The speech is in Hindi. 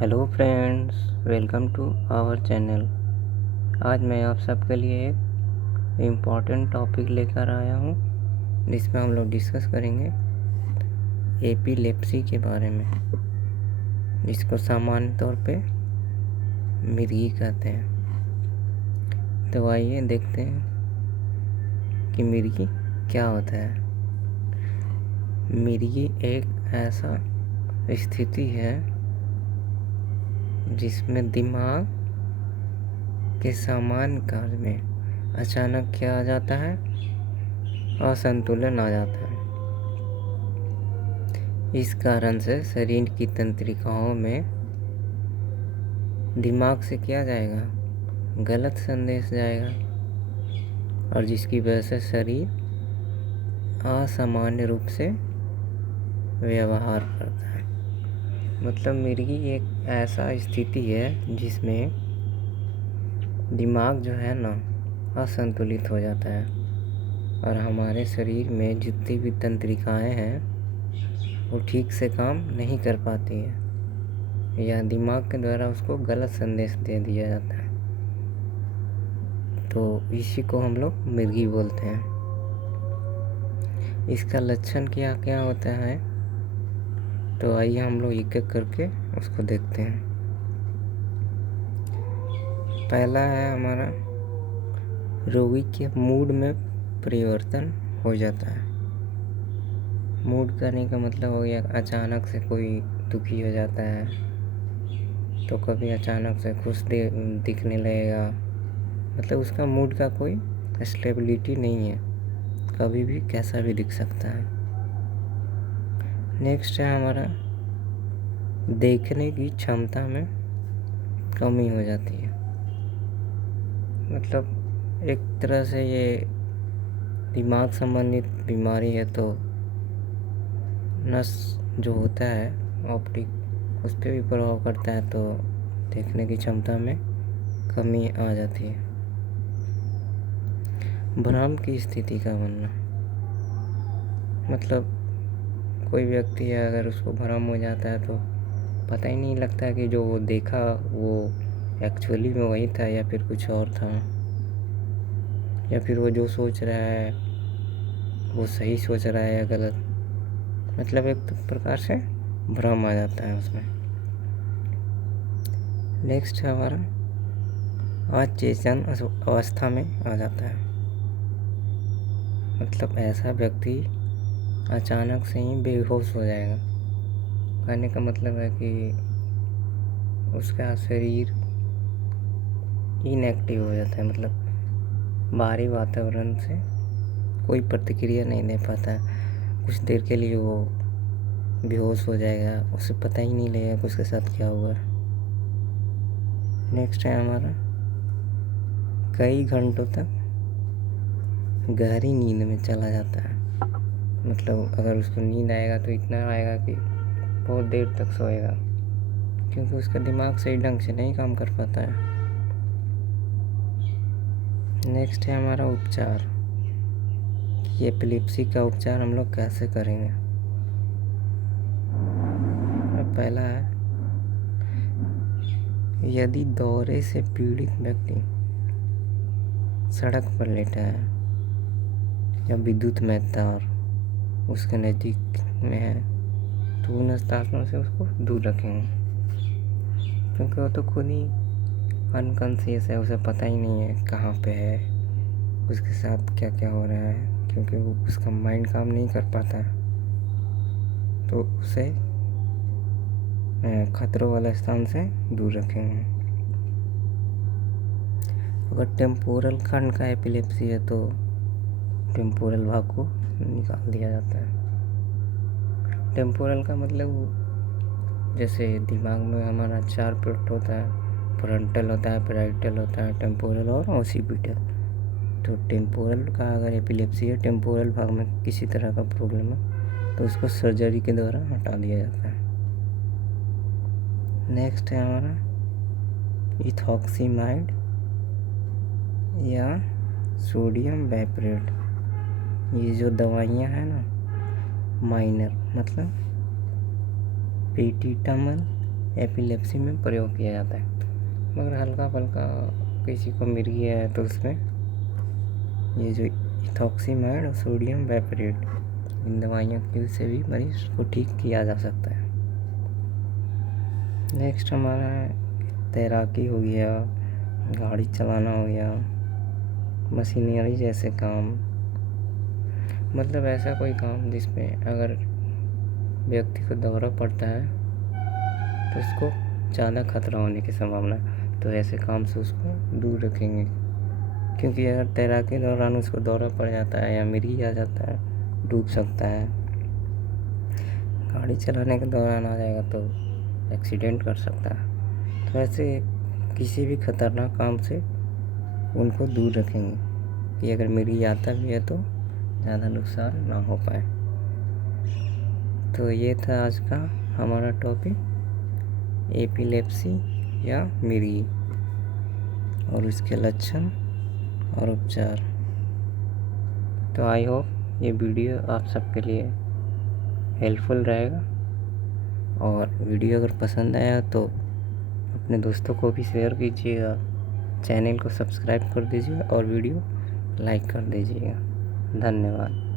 Hello friends, welcome to our channel. आज मैं आप सबके लिए एक इम्पॉर्टेंट टॉपिक लेकर आया हूँ, जिसमें हम लोग डिस्कस करेंगे एपिलेप्सी के बारे में, जिसको सामान्य तौर पे मिर्गी कहते हैं। तो आइए देखते हैं कि मिर्गी क्या होता है। मिर्गी एक ऐसा स्थिति है जिसमें दिमाग के सामान्य कार्य में अचानक क्या आ जाता है, असंतुलन आ जाता है। इस कारण से शरीर की तंत्रिकाओं में दिमाग से क्या जाएगा, गलत संदेश जाएगा, और जिसकी वजह से शरीर असामान्य रूप से व्यवहार करता है। मतलब मिर्गी एक ऐसा स्थिति है जिसमें दिमाग जो है ना असंतुलित हो जाता है, और हमारे शरीर में जितनी भी तंत्रिकाएं हैं वो ठीक से काम नहीं कर पाती है, या दिमाग के द्वारा उसको गलत संदेश दे दिया जाता है। तो इसी को हम लोग मिर्गी बोलते हैं। इसका लक्षण क्या क्या होता है, तो आइए हम लोग एक एक करके उसको देखते हैं। पहला है हमारा, रोगी के मूड में परिवर्तन हो जाता है। मूड करने का मतलब हो गया, अचानक से कोई दुखी हो जाता है, तो कभी अचानक से खुश दिखने लगेगा। मतलब उसका मूड का कोई स्टेबिलिटी नहीं है, कभी भी कैसा भी दिख सकता है। नेक्स्ट है हमारा, देखने की क्षमता में कमी हो जाती है। मतलब एक तरह से ये दिमाग संबंधित बीमारी है, तो नस जो होता है ऑप्टिक, उस पर भी प्रभाव करता है, तो देखने की क्षमता में कमी आ जाती है। भ्रम की स्थिति का बनना, मतलब कोई व्यक्ति है, अगर उसको भ्रम हो जाता है तो पता ही नहीं लगता कि जो वो देखा वो एक्चुअली में वही था या फिर कुछ और था, या फिर वो जो सोच रहा है वो सही सोच रहा है या गलत। मतलब एक प्रकार से भ्रम आ जाता है उसमें। नेक्स्ट है हमारा, अचेतन अवस्था में आ जाता है। मतलब ऐसा व्यक्ति अचानक से ही बेहोश हो जाएगा। कहने का मतलब है कि उसका शरीर इनएक्टिव हो जाता है, मतलब बाहरी वातावरण से कोई प्रतिक्रिया नहीं दे पाता। कुछ देर के लिए वो बेहोश हो जाएगा, उसे पता ही नहीं लगेगा कि उसके साथ क्या हुआ। नेक्स्ट है हमारा, कई घंटों तक गहरी नींद में चला जाता है। मतलब अगर उसको नींद आएगा तो इतना आएगा कि बहुत देर तक सोएगा, क्योंकि उसका दिमाग सही ढंग से नहीं काम कर पाता है। नेक्स्ट है हमारा उपचार, कि एपिलेप्सी का उपचार हम लोग कैसे करेंगे। पहला है, यदि दौरे से पीड़ित व्यक्ति सड़क पर लेटा है या विद्युत में तार उसके नज़दीक में है, तो उन स्थानों से उसको दूर रखेंगे, क्योंकि वो तो खुद ही अनकॉन्शियस है, उसे पता ही नहीं है कहाँ पे है, उसके साथ क्या क्या हो रहा है, क्योंकि वो उसका माइंड काम नहीं कर पाता है। तो उसे खतरों वाले स्थान से दूर रखेंगे। अगर टेम्पोरल खंड का एपिलेप्सी है तो टेम्पोरल भाग को निकाल दिया जाता है। टेम्पोरल का मतलब जैसे दिमाग में हमारा 4 पार्ट होता है, फ्रंटल होता है, पैराइटल होता है, टेम्पोरल और ओसिपिटल। तो टेम्पोरल का अगर एपिलेप्सी है, टेम्पोरल भाग में किसी तरह का प्रॉब्लम है, तो उसको सर्जरी के द्वारा हटा दिया जाता है। नेक्स्ट है हमारा इथॉक्सीमाइड या सोडियम वैपरेट। ये जो दवाइयाँ हैं ना, माइनर मतलब पेटिटामल एपिलेप्सी में प्रयोग किया जाता है। मगर हल्का फुल्का किसी को मिर्गी है तो उसमें ये जो इथॉक्सीमाइड और सोडियम वेपरेट इन दवाइयों की से भी मरीज को ठीक किया जा सकता है। नेक्स्ट हमारा तैराकी हो गया, गाड़ी चलाना हो गया, मशीनरी जैसे काम, मतलब ऐसा कोई काम जिसमें अगर व्यक्ति को दौरा पड़ता है तो उसको ज़्यादा खतरा होने की संभावना है, तो ऐसे काम से उसको दूर रखेंगे। क्योंकि अगर तैराकी के दौरान उसको दौरा पड़ जाता है या मिर्गी आ जाता है, डूब सकता है। गाड़ी चलाने के दौरान आ जाएगा तो एक्सीडेंट कर सकता है। तो ऐसे किसी भी खतरनाक काम से उनको दूर रखेंगे कि अगर मिर्गी आता भी है तो ज़्यादा नुकसान ना हो पाए। तो ये था आज का हमारा टॉपिक, एपिलेप्सी या मिर्गी और उसके लक्षण और उपचार। तो आई होप ये वीडियो आप सबके लिए हेल्पफुल रहेगा, और वीडियो अगर पसंद आया तो अपने दोस्तों को भी शेयर कीजिएगा, चैनल को सब्सक्राइब कर दीजिए और वीडियो लाइक कर दीजिएगा। धन्यवाद।